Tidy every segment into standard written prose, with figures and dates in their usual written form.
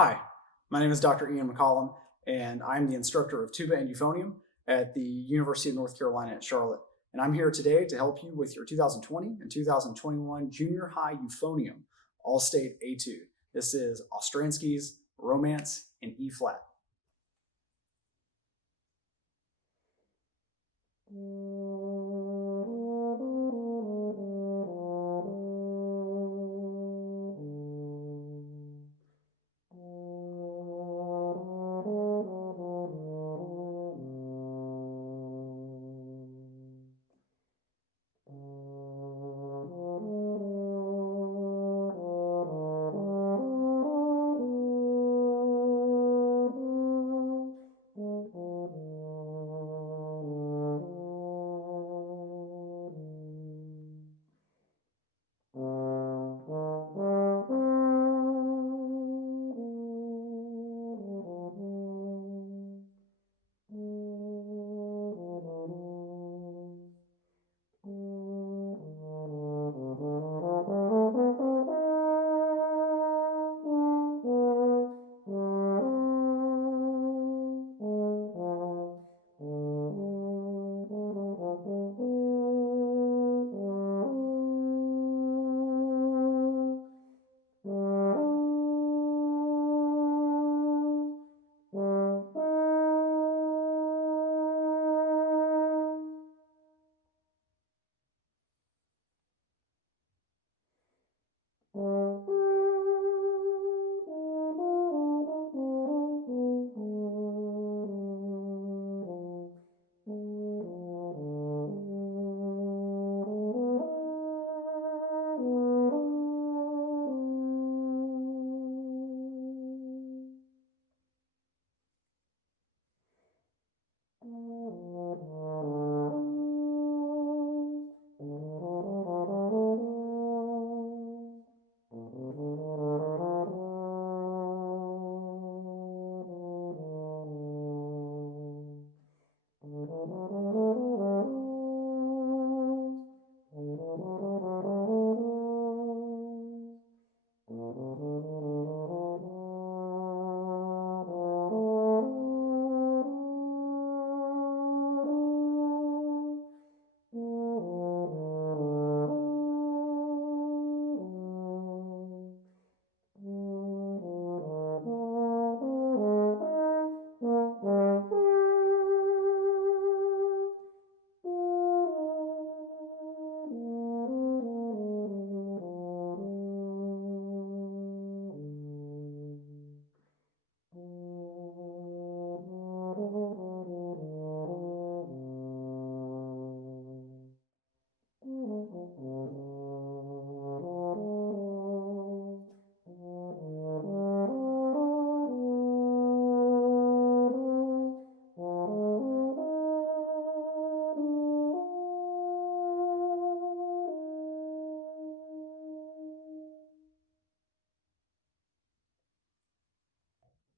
Hi, my name is Dr. Ian McCollum, and I'm the instructor of Tuba and Euphonium at the University of North Carolina at Charlotte. And I'm here today to help you with your 2020 and 2021 Junior High Euphonium All-State A2. This is Ostransky's Romance in E flat.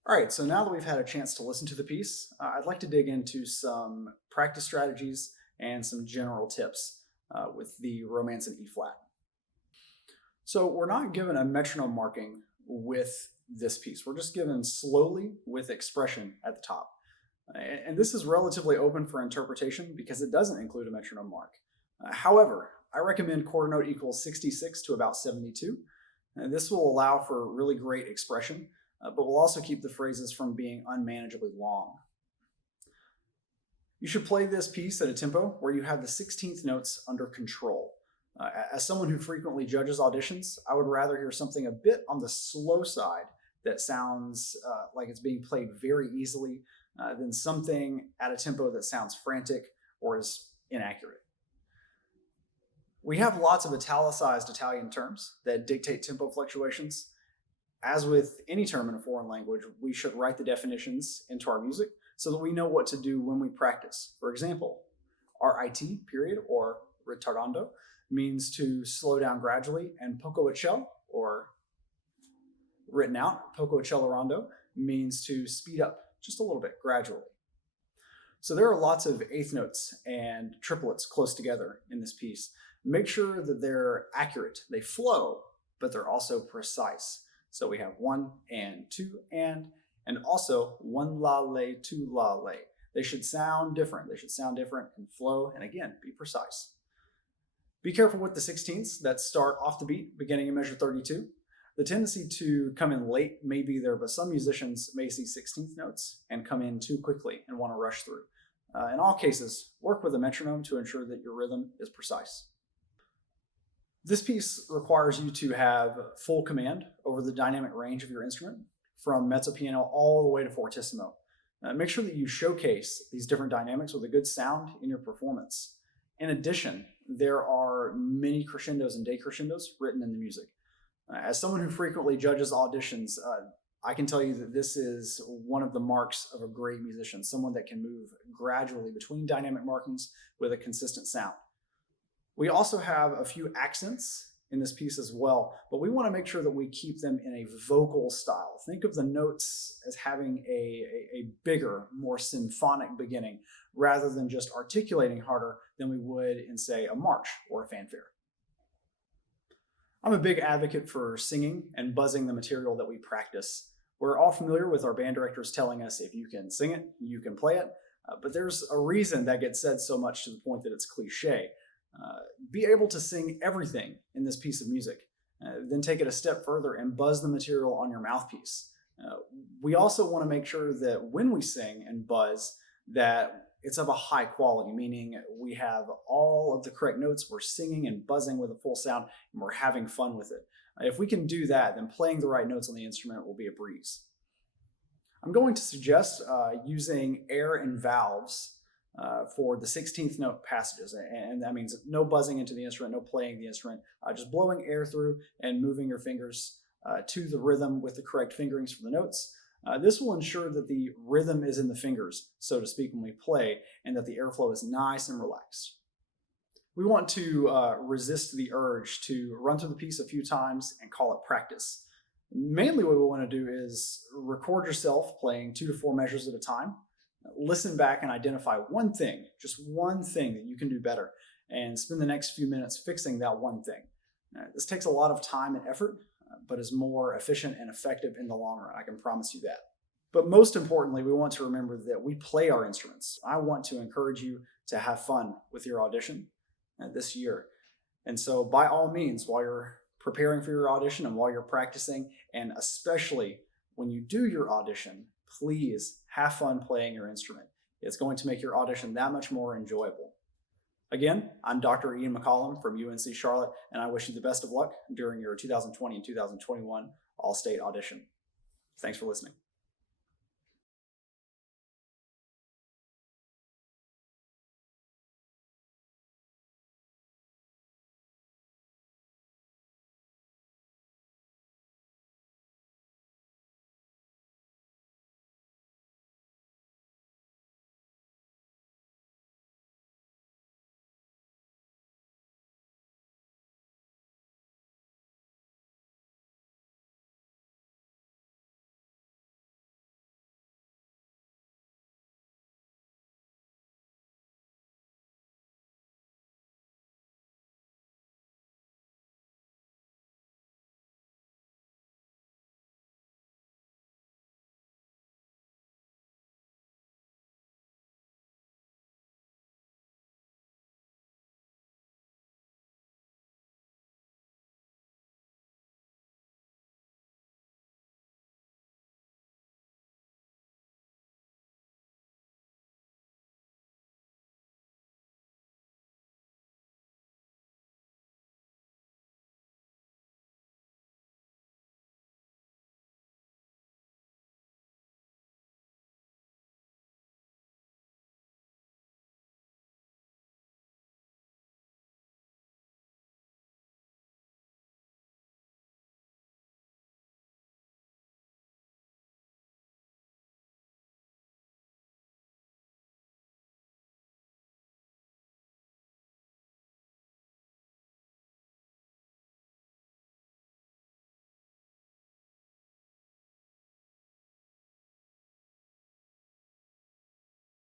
All right, so now that we've had a chance to listen to the piece, I'd like to dig into some practice strategies and some general tips with the Romance in E flat. So we're not given a metronome marking with this piece. We're just given slowly with expression at the top. And this is relatively open for interpretation because it doesn't include a metronome mark. However, I recommend quarter note equals 66 to about 72. And this will allow for really great expression, but will also keep the phrases from being unmanageably long. You should play this piece at a tempo where you have the 16th notes under control. As someone who frequently judges auditions, I would rather hear something a bit on the slow side that sounds like it's being played very easily than something at a tempo that sounds frantic or is inaccurate. We have lots of italicized Italian terms that dictate tempo fluctuations. As with any term in a foreign language, we should write the definitions into our music so that we know what to do when we practice. For example, RIT, period, or ritardando, means to slow down gradually, and poco accel, or written out, poco accelerando, means to speed up just a little bit, gradually. So there are lots of eighth notes and triplets close together in this piece. Make sure that they're accurate. They flow, but they're also precise. So we have one and two and also one la lay, two la lay. They should sound different. They should sound different and flow, and again, be precise. Be careful with the 16ths that start off the beat, beginning in measure 32. The tendency to come in late may be there, but some musicians may see 16th notes and come in too quickly and want to rush through. In all cases, work with a metronome to ensure that your rhythm is precise. This piece requires you to have full command over the dynamic range of your instrument, from mezzo piano all the way to fortissimo. Make sure that you showcase these different dynamics with a good sound in your performance. In addition, there are many crescendos and decrescendos written in the music. As someone who frequently judges auditions, I can tell you that this is one of the marks of a great musician, someone that can move gradually between dynamic markings with a consistent sound. We also have a few accents in this piece as well, but we want to make sure that we keep them in a vocal style. Think of the notes as having a bigger, more symphonic beginning, rather than just articulating harder than we would in, say, a march or a fanfare. I'm a big advocate for singing and buzzing the material that we practice. We're all familiar with our band directors telling us if you can sing it, you can play it, but there's a reason that gets said so much to the point that it's cliche. Be able to sing everything in this piece of music, then take it a step further and buzz the material on your mouthpiece. We also want to make sure that when we sing and buzz, that it's of a high quality, meaning we have all of the correct notes, we're singing and buzzing with a full sound, and we're having fun with it. If we can do that, then playing the right notes on the instrument will be a breeze. I'm going to suggest using air and valves for the 16th note passages, and that means no buzzing into the instrument, no playing the instrument, just blowing air through and moving your fingers to the rhythm with the correct fingerings for the notes. This will ensure that the rhythm is in the fingers, so to speak, when we play, and that the airflow is nice and relaxed. We want to resist the urge to run through the piece a few times and call it practice. Mainly what we want to do is record yourself playing 2 to 4 measures at a time. Listen back and identify one thing, just one thing that you can do better, and spend the next few minutes fixing that one thing. This takes a lot of time and effort, but is more efficient and effective in the long run. I can promise you that. But most importantly, we want to remember that we play our instruments. I want to encourage you to have fun with your audition this year. And so by all means, while you're preparing for your audition and while you're practicing, and especially when you do your audition, please have fun playing your instrument. It's going to make your audition that much more enjoyable. Again, I'm Dr. Ian McCollum from UNC Charlotte, and I wish you the best of luck during your 2020 and 2021 All-State audition. Thanks for listening.